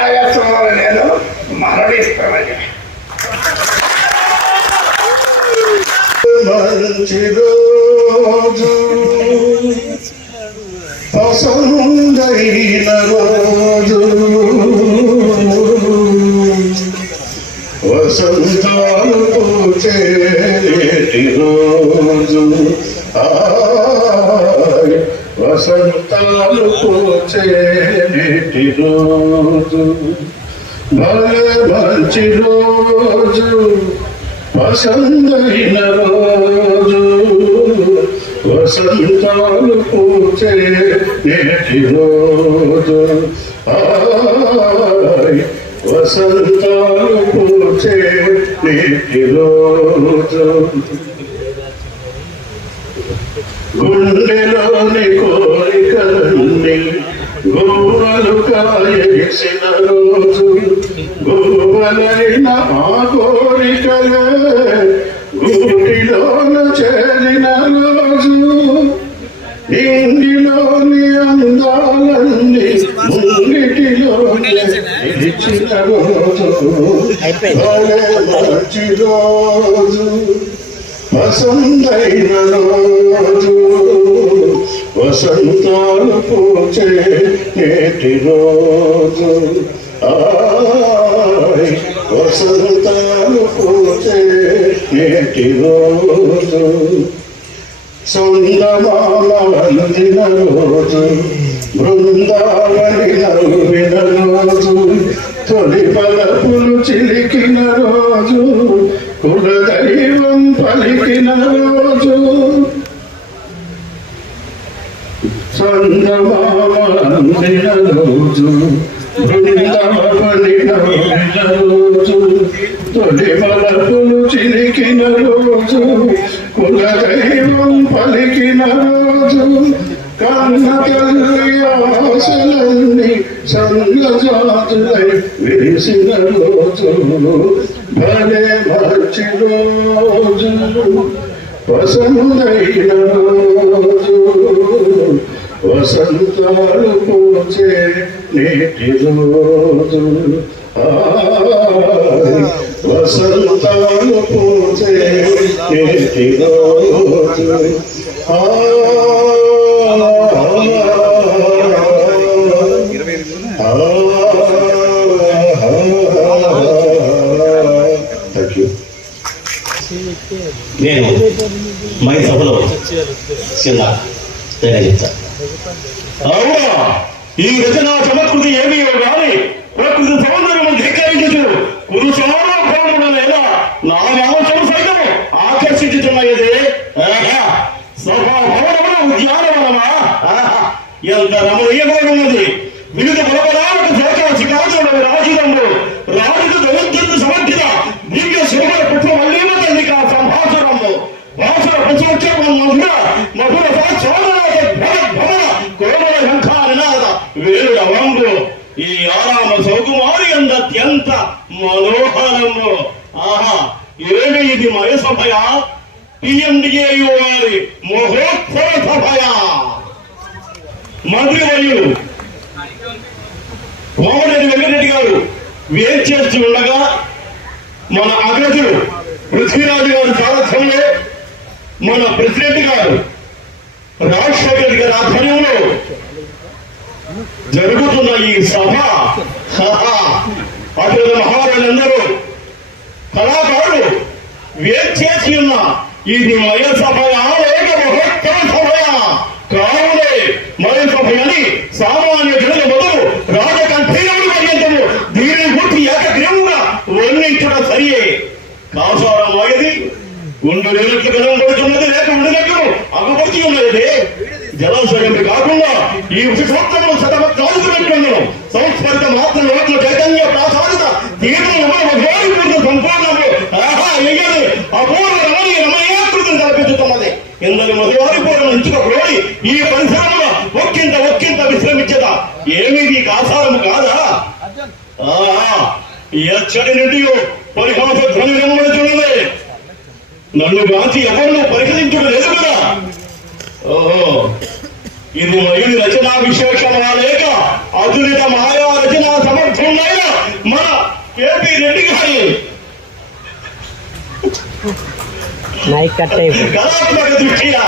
ఆయాసంలో నేను మరణిస్తానని. మంచి రోజు పసందైన రోజు వసంతాలు పూచేటి రోజు వసంతాలు పూచేటి రోజు భలే మంచి రోజు పసందైన రోజు వసంతాలు పూచే నేటి రోజు వసంతాలు పూచే నేటి రోజు గుండెలోని కోరికలన్నీ గోవలు కాయసిన రోజు గోవలైన ఆ కోరికలే గూటిలోన చేరిన రోజు ఇంటిలోని అందాలన్నీ ముంగిటిలోని ఇచ్చిన రోజు భలే మంచి రోజు వసంతైన రోజు వసంతాలు పూచే నేటి రోజు వసంతాలు పూచే నేటి రోజు సుందమాల వందిన రోజు బృందావని నవ్విన రోజు తొలి పలపులు చిలికిన రోజు కులదైవం పలికిన రోజు చందమామందిన రోజు బృందావని నవ్విన రోజు తొలి పలపులు చిలికిన రోజు కులదైవం పలికిన రోజు కన్న తల్లి ఆశలన్నీ సంగజాతులై విరిసిన రోజు భలే మంచి రోజు వసంతైన రోజు వసంతాలు పూచే నేటి రోజు వసంతాలు పూచే నేటి రోజు నేను మై సభలో చిన్న చెప్తాను. అవునా, ఈ రచన చమత్కృతి ఏమీ కానీ ప్రకృతి సౌందర్యం ధిక్కరించు కురుసార్వభౌముడనైనా నా నామం సైతం ఆకర్షించుతున్నదే సభాభవనమున ఉద్యానవనమా ఎంత రమణీయంగా ఉన్నది. వివిధ బలబలాలకు సహకార శిఖాచుడు రాజుదండు రాజుకు దౌత్యందు సమర్థిత దివ్య శోభల పుష్ప మల్లీమ తల్లిక సంభాసురము భాసుర పుష్పక్షేమ మధుర మధుర కోమల శంఖా నినాద వేరు అవంగు ఈ ఆరామ సౌకుమారి అత్యంత మనోహరము. ఆహా, ఏమి ఇది మయ సభయా పిఎండిఏయు వారి మహోత్సవ సభయా. మంత్రి వర్యులు కోమటిరెడ్డి వెంకటరెడ్డి గారు వేచి చేస్తూ ఉండగా మన అగ్రజుడు పృథ్వీరాజు గారు సారథ్యంలో మన ప్రెసిడెంట్ గారు రాజశేఖర రెడ్డి గారి ఆధ్వర్యంలో జరుగుతున్న ఈ సభ అటు మహారాజులందరూ కళాకారులు వేచేసి ఉన్న ఇది మయ సభయా లేక మహోత్తమ సభయా కావులే మయ సభయని సామాన్య జనుల మొదలు రాజకంఠీయుడు పర్యంతము దీనిని గుర్తి ఏకగ్రీవంగా వర్ణించడం సరియే. కాసారం వాయది గుండు నీళ్ళట్లు కనబడుతున్నది లేక ఉండినట్లు అగుపరిచి ఉన్నది. జలాశయం కాకుండా ఈ విశిష్టోత్తములు శతమత్తున్నట్లు సంస్కృత మాత్రం నోట్ల చైతన్య ప్రాసాదిత తీర్థము సంపూర్ణము అపూర్వ రమణీయ రమణీయాకృతిని కల్పించుతున్నది. ఇందరి మధువారి పూర్ణ ఎంచుకోబడి ఈ పరిసరంలో ఒక్కింత విశ్రమించదా ఏమిది కాసారము కాదా? ఎచ్చటి నుండి పరిహాస ధ్వని వెంబడుతున్నది. నన్ను గాంచి ఎవరినూ పరిహరించడం లేదు కదా. ఓహో, ఇది మయుడి రచనా విశేషమా లేక అతులిత మాయా రచనా సమర్థులైన ఏపీ రెడ్డి గారి కళాత్మక దృష్టిగా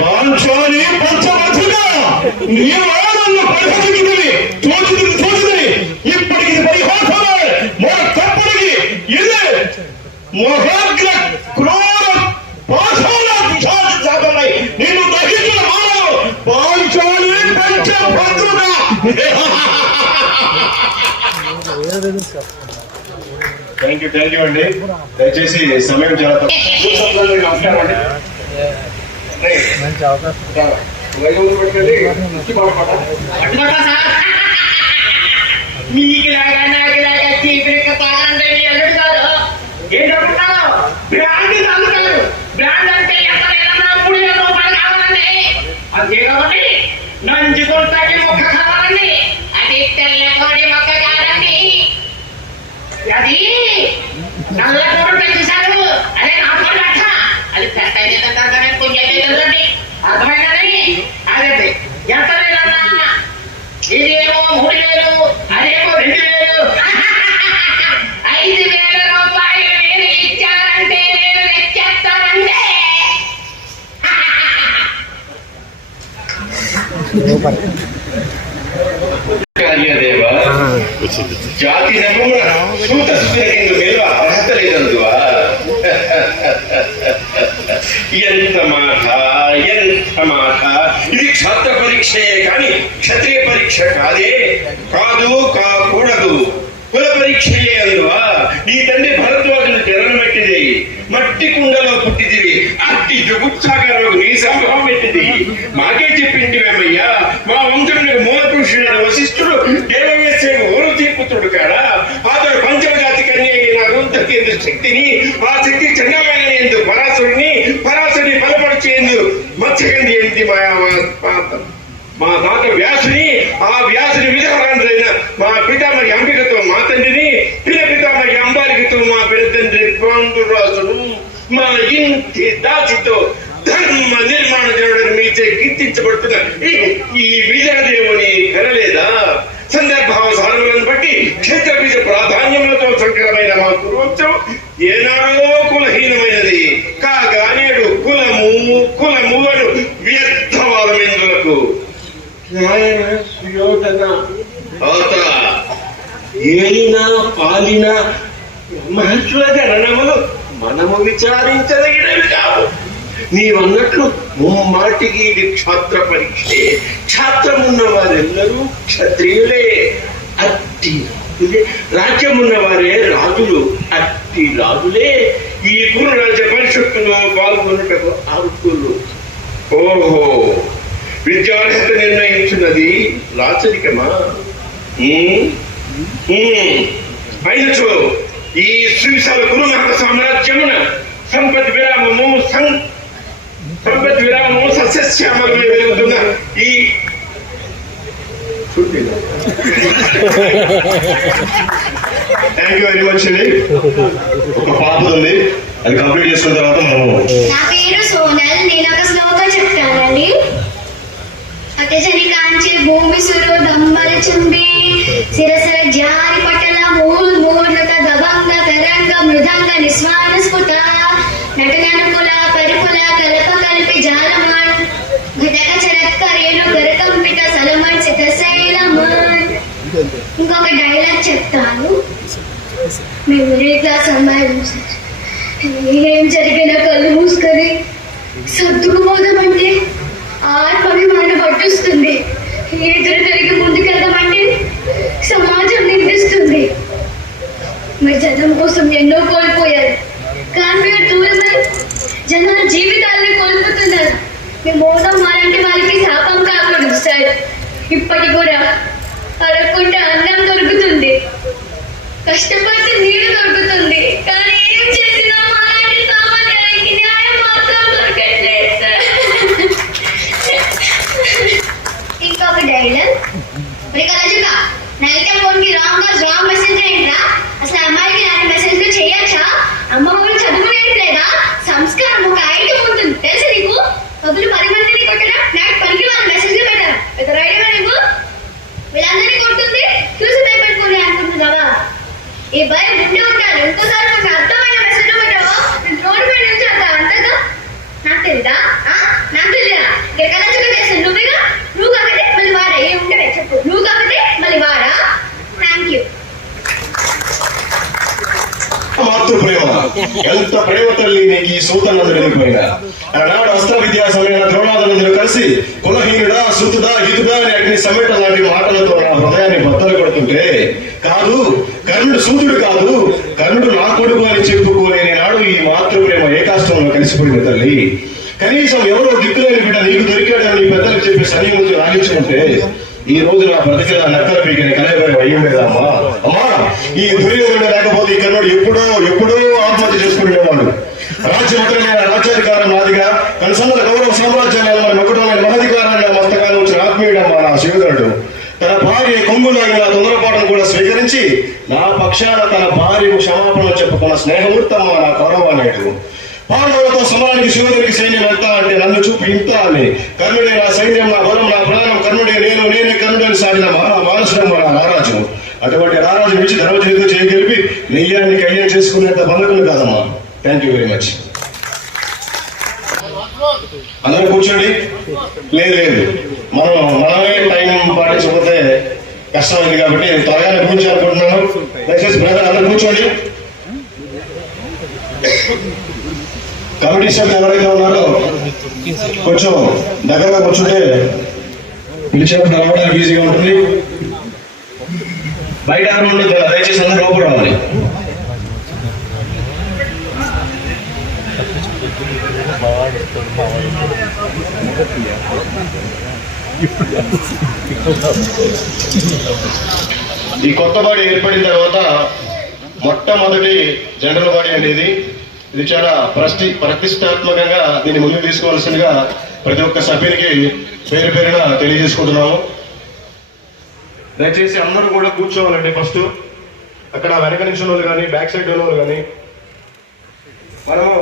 పాంచాలి పంచమథుగా నీవాడನ್ನು పరిహరించుకుని చూచుకుని ఇప్పటికి పరిహాసమే మన తప్పటికి ఇదే మొహగ్ర క్రూర పాషాణ పిశాచ జాతమై నిన్ను దహించిన మానవు పాంచాలి పంచమథుగా. థ్యాంక్ యూ అండి. దయచేసి సమయం చాలా నమస్కారం అండి. మంచి అవకాశం మీకులాగా నాకులాగా చీపిరిక తాగండి అల్లుడు గారు ఏంటనుకుంటారు? బ్రాండ్ తాగుతారు. బ్రాండ్ అంటే ఎంత లేదన్నా 3,000 రూపాయలు కావాలండి. అంతే కాబట్టి నంచుకుంటాకి మొక్క కావాలండి. అది తెల్లకోడి మొక్క కాదండి, అది నల్లకోడి పెంచేశారు. అదే నాకు అర్థ అది పెద్ద అయితే కొంచెం అర్థమైనది. అదే ఎంత లేదన్నా ఇదేమో 3,000, అదేమో 2,000, 5,000 రూపాయలు మీరు ఇచ్చారంటే నేను లెక్కేస్తానంటే ಕಾರ್ಯದೇವ ಜಾತಿ ನಮೂನ ಸೂತ ಸುತ್ತನೆಂದು ಮೇಲೂ ಅರ್ಹತ లేదందువా? ఎంత మాట ఇది క్షాత్ర పరీక్షయే కానీ క్షత్రియ పరీక్ష కాకూడదు. కుల పరీక్షయే అందువా? నీ తండ్రి భరద్వాజును జనం పెట్టింది, మట్టి కుండలో పుట్టిదివి, అట్టి జగుత్సాగరకు నీ సంభవం పెట్టింది. మాకే చెప్పింటివేమయ్యా, మా వంశునికి మూల పురుషుడైన వశిష్ఠుడు దేవవ్యసేకు ఓరు తీర్పుతుడు కాడా? అతడు పంచమజాతి కన్య అయిన అరుంధతి ఎందు శక్తిని, ఆ శక్తి చండమైన ఎందు పరాశుని బలపరిచేందు మత్స్యగంధి ఎందు మా తాత వ్యాసుని, ఆ వ్యాసుని విధవరాండ్రైన మా పితామహి అంబికతో మా తండ్రిని, పితామహి అంబాలికతో మా పెద్దండ్రి పాండురాజును, మా ఇంటి దాసితో ధర్మ నిర్మాణ దేవుడని మీచే కీర్తించబడుతున్న ఈ విజయదేవుని కనలేదా? సందర్భావసారములను బట్టి క్షేత్రబీజ ప్రాధాన్యములతో సంకరమైన మా పూర్వోత్సవం ఏనాడో కులహీనమైనది కాగా నేడు కులములను వ్యర్థవాదమెందులకు సుయోధన ఏలిన పాలిన మహత్వ గణనములు మనము విచారించదగినవి కావు. నీవన్నట్లు ముమ్మాటికి ఇది క్షాత్ర పరీక్షే. క్షాత్రమున్న వారెల్లరూ క్షత్రియులే. అట్టి రాజ్యమున్న వారే రాజులు. అట్టి రాజులే ఈ కురు రాజ్య పరిషత్తులో పాల్గొనుటకు అర్హులు. ఓహో, విద్యార్హత నిర్ణయించున్నది రాచరికమా? అయినచో ఈ శ్రీశాల గురుమహ సామ్రాజ్యమున సంపత్ విరామము సస్యశ్యామలు వెలుగుతున్న ఈ థ్యాంక్ యూ వెరీ మచ్ అండి. ఒక పాప ఉంది, అది కంప్లీట్ చేసుకున్న తర్వాత మనము. నా పేరు సోనల్. నేను ఒక శ్లోకం చెప్తానండి. అతజని కాంచే భూమి సురు దంబల చుంబి శిరసర జారి పటల మూర్ణత దబంగ తరంగ మృదంగ నిస్వాన స్ఫుట నటననుకుల పరిపుల కల్ప కల్పి జాలమాన్ ఘటక చరక్క రేణు గరకంపిత సలమన్ సిత శైలమాన్. ఇంకొక డైలాగ్ చెప్తాను. మేము ఒరే క్లాస్ అమ్మాయిలు సార్, ఏం జరిగినా కళ్ళు మూసుకొని సర్దుకుపోదామంటే ఆత్మాభిమానం పట్టుస్తుంది. ఎదురు తిరిగి ముందుకెళ్దామంటే సమాజం నిందిస్తుంది. మరి జనం కోసం ఎన్నో కోల్పోయారు, కానీ మీరు దూరమై జనాల జీవితాలను కోల్పోతున్నారు. మీ మౌనం మాలాంటి వాళ్ళకి శాపం కాకూడదు సార్. ఇప్పటి కూడా అడగకుంటే అన్నం దొరుకుతుంది, కష్టపడితే నీరు దొరుకుతుంది, కానీ ఏం చేసినా మాలాంటి సామాన్యానికి న్యాయం మాత్రం దొరకట్లేదు సార్. ఇంకొక డైలాగ్. నైట్ ఫోన్ కి రాంగ్ మెసేజ్ ఏంట్రా? అసలు అమ్మాయికి ఇలాంటి మెసేజ్ చేయొచ్చా? అమ్మ వాళ్ళు చదువు నేర్పలేదా? సంస్కారం ఒక ఐటమ్ ఉంటుంది తెలుసు నీకు? పదులు 10 మందిని కొట్టరా, నాకు పనికి వాళ్ళ మెసేజ్లు పెట్టారా? పెద్ద రైడర్ నువ్వు. వీళ్ళందరినీ కొడుతుంది చూసి భయపడుకునే చేస్తున్నావా? ఈ భయం ఉండే ఉండాలి. ఇంకోసారి నాకు అర్థమైన మెసేజ్ పెట్టావా రోడ్డు పై నుంచి అంతగా నాకు తెలీదా? నాకు తెలియదా? ఇక్కడ కలచగా చేస్తాను నువ్వేగా. నువ్వు కాబట్టి మళ్ళీ వాడా ఏ ఉంటావే చెప్పు. నువ్వు కాబట్టి మళ్ళీ వాడా. Thank you. మాతృ ప్రేమ ఎంత ప్రేమ తల్లి నీకు ఈ సూతనందు వెళ్ళిపోయినా. ఆనాడు అస్త్ర విద్యా సమయంలో ద్రోణాదులందరూ కలిసి కులహీనుడా సూతుడా హితుడా అని అగ్ని సమేట లాంటి మాటలతో నా హృదయాన్ని బద్దలు కొడుతుంటే, కాదు కర్ణుడు సూతుడు కాదు, కర్ణుడు నా కొడుకు అని చెప్పుకోలేని నాడు ఈ మాతృ ప్రేమ ఏకాష్టంలో కలిసిపోయింది తల్లి. కనీసం ఎవరో దిక్కులేని బిడ్డ నీకు దొరికాడని పెద్దలకు చెప్పి సన్నిహితులు రాగించుకుంటే ఈ రోజు నా బ్రతికిన నక్కల పీకని కలయబడి అయ్యిండేదా అమ్మా. అమ్మా, ఈ దుర్యోధనుడు లేకపోతే ఈ కర్ణుడు ఎప్పుడో ఆత్మహత్య చేసుకునేవాడు. రాజ్యమంత్రులైన రాజ్యాధికారం నాదిగా కనసందల గౌరవ సామ్రాజ్యాన్ని మన మొక్కటమైన మహాధికారాన్ని మస్తకాన్ని వచ్చిన ఆత్మీయుడమ్మా నా శివధరుడు. తన భార్య కొంగులాగిన తొందరపాటును కూడా స్వీకరించి నా పక్షాన తన భార్యకు క్షమాపణ చెప్పుకున్న స్నేహమూర్తమ్మ నా కౌరవానేయుడు. పాండవులతో సమరానికి శివుడికి సైన్యం ఎంత అంటే నన్ను చూపి ఇంత అని. కర్ణుడే నా సైన్యం, నా బలం, నా ప్రాణం, కర్ణుడే నేనే కర్ణుడని సాగిన మానసుడు నా రారాజు. అటువంటి రారాజు విడిచి ధర్మజీవితం చేయగలిపి నెయ్యాన్ని కయ్యం చేసుకునేంత బంధకులు కాదమ్మా. Thank you very much. అందరూ కూర్చోండి. లేదు మనమే టైం పాటించకపోతే కష్టమైంది కాబట్టి త్వరగా కూర్చోాలనుకుంటున్నాను. దయచేసి బ్రదర్ అందరూ కూర్చోండి. కమిటీ సభ్యులు ఎవరైతే ఉన్నారో కొంచెం దగ్గరగా కూర్చుంటే పిలిచినప్పుడు రావడానికి ఈజీగా ఉంటుంది. బయట ఎవరు ఉండదు, దయచేసి అందరూ లోపల రావాలి. ఈ కొత్త బాడీ ఏర్పడిన తర్వాత మొట్టమొదటి జనరల్ బాడీ అనేది ఇది చాలా ప్రతిష్టాత్మకంగా దీన్ని ముందుకు తీసుకోవాల్సిందిగా ప్రతి ఒక్క సభ్యునికి పేరు పేరున తెలియజేసుకుంటున్నాము. దయచేసి అందరూ కూడా కూర్చోవాలండి. ఫస్ట్ అక్కడ వెనక నుంచి వాళ్ళు కానీ బ్యాక్ సైడ్ వాళ్ళు కానీ మనము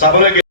సభలోకి